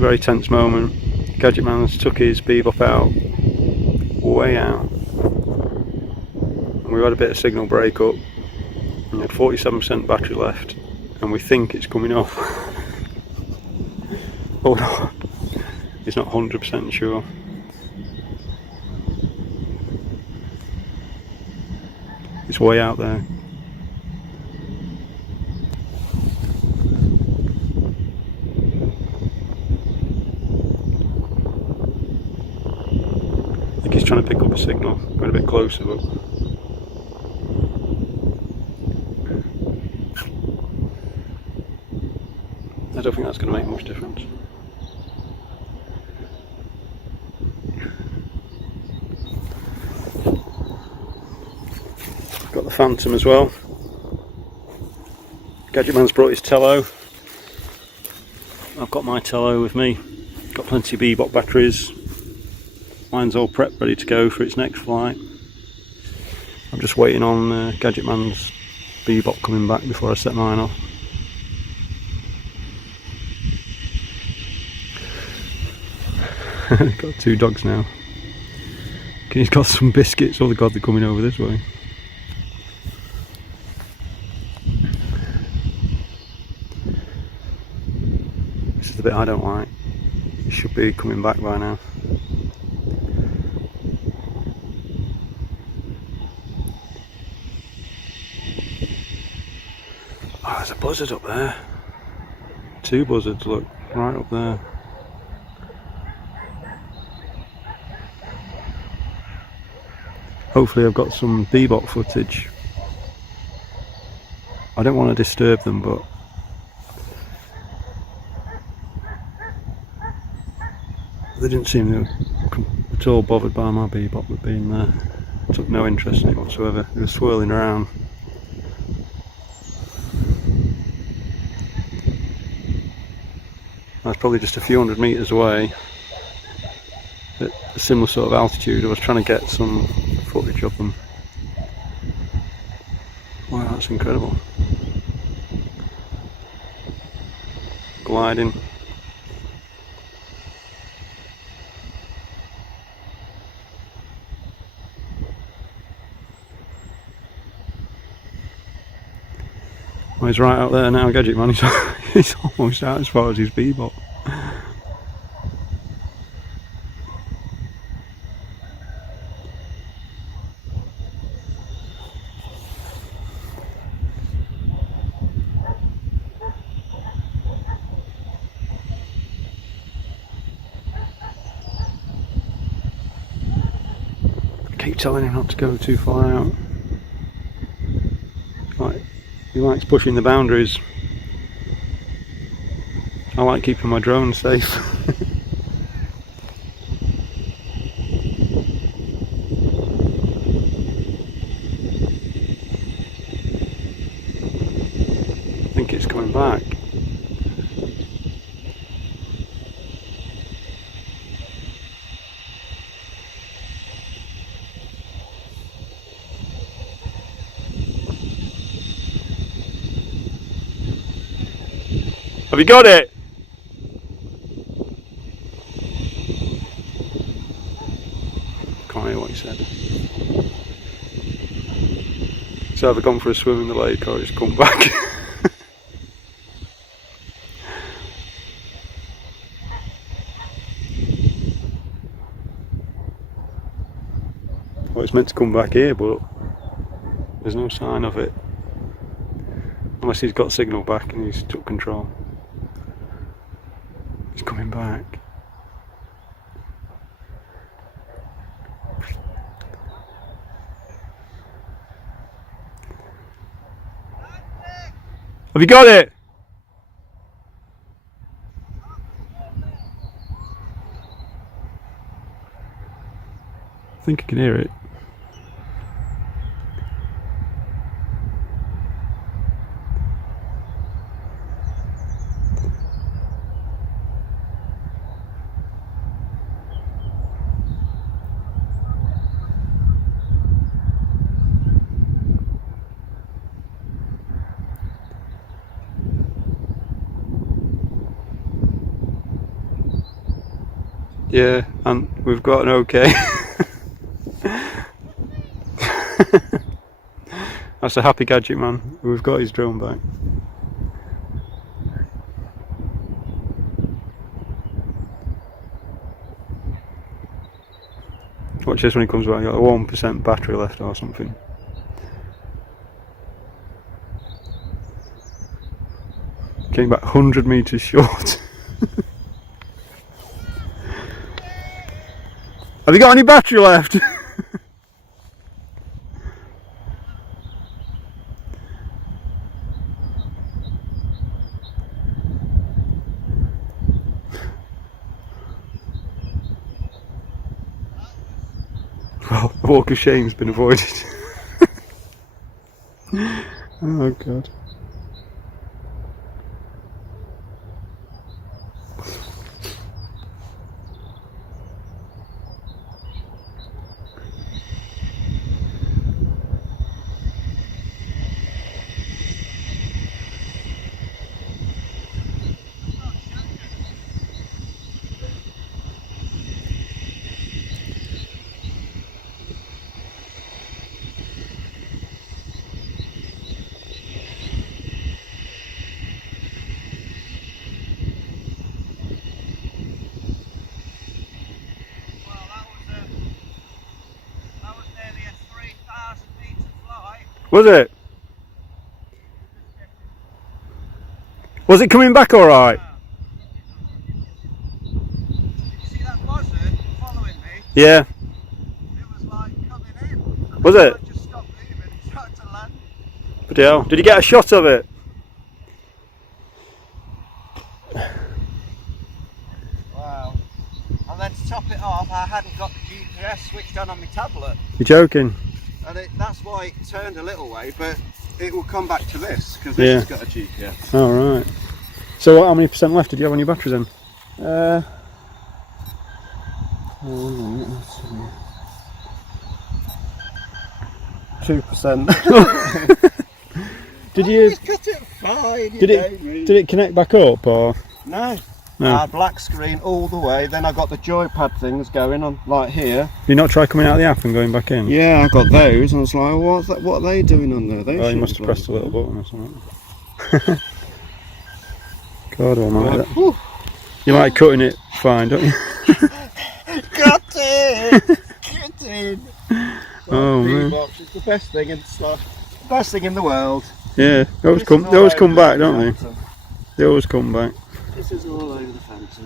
a very tense moment. Gadgetman's took his Bebop out, way out. And we've had a bit of signal break-up. And we had 47% battery left, and we think it's coming off. Oh no, he's not 100% sure. It's way out there. I think he's trying to pick up a signal. Going a bit closer, but I don't think that's going to make much difference. Got the Phantom as well. Gadgetman's brought his tello. I've got my tello with me. Got plenty of Bebop batteries. Mine's all prepped, ready to go for its next flight. I'm just waiting on Gadgetman's Bebop coming back before I set mine off. Got two dogs now. He's got some biscuits. Oh god, they're coming over this way. This is the bit I don't like. He should be coming back by now. Oh, there's a buzzard up there. Two buzzards, look, right up there. Hopefully I've got some Bebop footage. I don't want to disturb them, but they didn't seem at all bothered by my Bebop being there. Took no interest in it whatsoever. It was swirling around. I was probably just a few hundred metres away at a similar sort of altitude. I was trying to get some footage of them. Wow, that's incredible. Gliding. Well, he's right out there now, Gadgetman. He's almost out as far as his Bebop. I keep telling him not to go too far out. He likes pushing the boundaries. I like keeping my drone safe. I think it's coming back. Have you got it? Can't hear what he said. It's either gone for a swim in the lake or it's come back. Well, it's meant to come back here, but there's no sign of it. Unless he's got signal back and he's took control. He's coming back. Have you got it? I think I can hear it. Yeah, and we've got an okay. That's a happy gadget man. We've got his drone back. Watch this when he comes back. Got a 1% battery left or something. Came back 100 metres short. Have you got any battery left? Well, the walk of shame's been avoided. Oh god. Was it? Was it coming back alright? You see that buzzard following me? Yeah. It was like coming in. Was it? I just stopped moving and started to land. Bloody hell. Did you get a shot of it? Wow. And then to top it off, I hadn't got the GPS switched on my tablet. You're joking? And that's why it turned a little way, but it will come back to this, because this has got a GPS. Alright. So how many percent left did you have on your batteries then? 2%. Did you? Cut it fine. Did it connect back up or? No. No. Black screen all the way. Then I got the joypad things going on, like here. Did you not try coming out of the app and going back in? Yeah, I got those, and I was like, what are they doing on there? Oh, you must have pressed a little button or something. God almighty. Right. You like cutting it fine, don't you? Cut it! Cut it! Oh man. Bebop is the best thing in best thing in the world. Yeah, they always come back, don't they? They always come back. This is all over the fence.